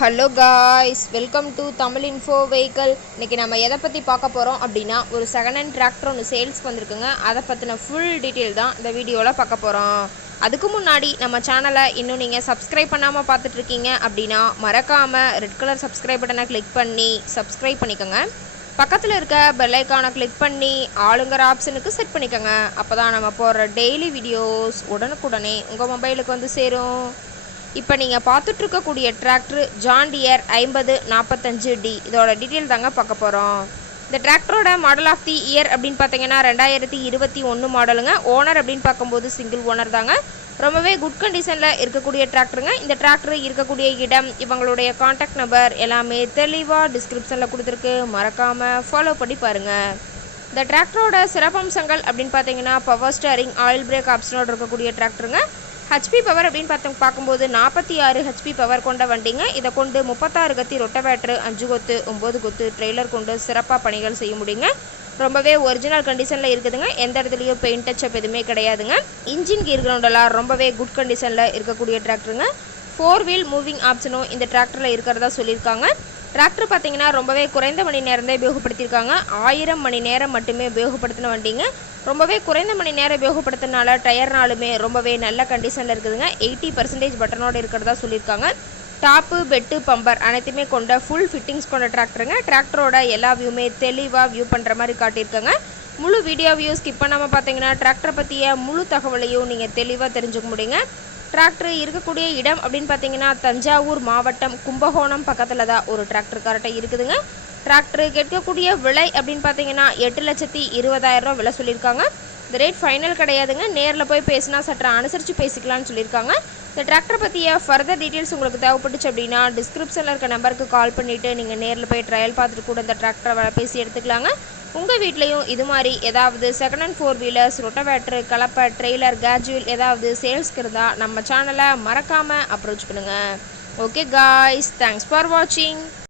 Hello guys, welcome to Tamil info vehicle. இன்றைக்கி நம்ம எதை பற்றி பார்க்க போகிறோம் அப்படின்னா, ஒரு செகண்ட் ஹேண்ட் டிராக்டர் ஒன்று சேல்ஸ்க்கு வந்திருக்குங்க. அதை பற்றின ஃபுல் டீட்டெயில் தான் இந்த வீடியோவில் பார்க்க போகிறோம். அதுக்கு முன்னாடி நம்ம சேனலை இன்னும் நீங்கள் சப்ஸ்கிரைப் பண்ணாமல் பார்த்துட்ருக்கீங்க அப்படின்னா மறக்காமல் ரெட் கலர் சப்ஸ்கிரைப் பட்டனை கிளிக் பண்ணி சப்ஸ்கிரைப் பண்ணிக்கோங்க. பக்கத்தில் இருக்க பெல் ஐக்கானை கிளிக் பண்ணி ஆளுங்கிற ஆப்ஷனுக்கு செட் பண்ணிக்கோங்க. அப்போ தான் நம்ம போடுற டெய்லி வீடியோஸ் உடனுக்குடனே உங்கள் மொபைலுக்கு வந்து சேரும். இப்போ நீங்கள் பார்த்துட்ருக்கக்கூடிய டிராக்டர் ஜான் டியர் 5045D. இதோட டீட்டெயில் தாங்க பார்க்க போகிறோம். இந்த டிராக்டரோட மாடல் ஆஃப் தி இயர் அப்படின்னு பார்த்தீங்கன்னா 2021 மாடலுங்க. ஓனர் அப்படின்னு பார்க்கும்போது சிங்கிள் ஓனர் தாங்க. ரொம்பவே குட் கண்டிஷனில் இருக்கக்கூடிய டிராக்டருங்க. இந்த டிராக்டர் இருக்கக்கூடிய இடம், இவங்களுடைய காண்டாக்ட் நம்பர் எல்லாமே தெளிவாக டிஸ்கிரிப்ஷனில் கொடுத்துருக்கு. மறக்காமல் ஃபாலோ பண்ணி பாருங்கள். இந்த டிராக்டரோட சிறப்பம்சங்கள் அப்படின்னு பார்த்தீங்கன்னா, பவர் ஸ்டேரிங், ஆயில் பிரேக் ஆப்ஷனோடு இருக்கக்கூடிய டிராக்டருங்க. ஹெச்பி பவர் அப்படின்னு பார்க்கும்போது 46 ஹெச்பி பவர் கொண்ட வண்டிங்க. இதை கொண்டு 36 கத்தி ரொட்டவேட்ரு, 5 கொத்து, 9 கொத்து ட்ரெய்லர் கொண்டு சிறப்பாக பணிகள் செய்ய முடியுங்க. ரொம்பவே ஒரிஜினல் கண்டிஷனில் இருக்குதுங்க. எந்த இடத்துலையும் பெயிண்ட் டச்சப் எதுவுமே கிடையாதுங்க. இன்ஜின் கீர் கிரவுண்டெல்லாம் ரொம்பவே குட் கண்டிஷனில் இருக்கக்கூடிய டிராக்டருங்க. 4 வீல் மூவிங் ஆப்ஷனும் இந்த டிராக்டரில் இருக்கிறதா சொல்லியிருக்காங்க. டிராக்டர் பார்த்தீங்கன்னா ரொம்பவே குறைந்த மணி நேரம் தான் உபயோகப்படுத்தியிருக்காங்க. 1000 மணி நேரம் மட்டுமே உபயோகப்படுத்தின வண்டிங்க. ரொம்பவே குறைந்த மணி நேரம் உபயோகப்படுத்தினால டயர்னாலுமே ரொம்பவே நல்ல கண்டிஷனில் இருக்குதுங்க. 80% பட்டனோடு இருக்கிறதா சொல்லியிருக்காங்க. டாப்பு, பெட்டு, பம்பர் அனைத்துமே கொண்ட ஃபுல் ஃபிட்டிங்ஸ் கொண்ட டிராக்டருங்க. டிராக்டரோட எல்லா வியூமே தெளிவாக வியூ பண்ணுற மாதிரி காட்டியிருக்காங்க. முழு வீடியோ வியூ ஸ்கிப் பண்ணாமல் பார்த்தீங்கன்னா டிராக்டரை பற்றிய முழு தகவலையும் நீங்கள் தெளிவாக தெரிஞ்சுக்க முடியுங்க. டிராக்டர் இருக்கக்கூடிய இடம் அப்படின்னு பார்த்தீங்கன்னா, தஞ்சாவூர் மாவட்டம் கும்பகோணம் பக்கத்தில் தான் ஒரு டிராக்டர் கரெக்டாக இருக்குதுங்க. டிராக்டர் கேட்கக்கூடிய விலை அப்படின்னு பார்த்தீங்கன்னா 8,20,000 விலை சொல்லியிருக்காங்க. இந்த ரேட் ஃபைனல் கிடையாதுங்க. நேரில் போய் பேசினா சற்று அனுசரித்து பேசிக்கலாம்னு சொல்லியிருக்காங்க. இந்த டிராக்டர் பற்றிய ஃபர்தர் டீட்டெயில்ஸ் உங்களுக்கு தேவைப்பட்டுச்சு அப்படின்னா டிஸ்கிரிப்ஷனில் இருக்க நம்பருக்கு கால் பண்ணிவிட்டு நீங்கள் நேரில் போய் ட்ரையல் பார்த்துட்டு கூட இந்த டிராக்டரை பேசி எடுத்துக்கலாங்க. உங்கள் வீட்லேயும் இது மாதிரி ஏதாவது செகண்ட் ஹேண்ட் 4 வீலர்ஸ், ரொட்டவேட்ரு, கலப்பை, ட்ரெய்லர், கேஜுவல் ஏதாவது சேல்ஸ்க்கு இருந்தால் நம்ம சேனலை மறக்காமல் அப்ரோச் பண்ணுங்கள். ஓகே காய்ஸ், தேங்க்ஸ் ஃபார் வாட்சிங்.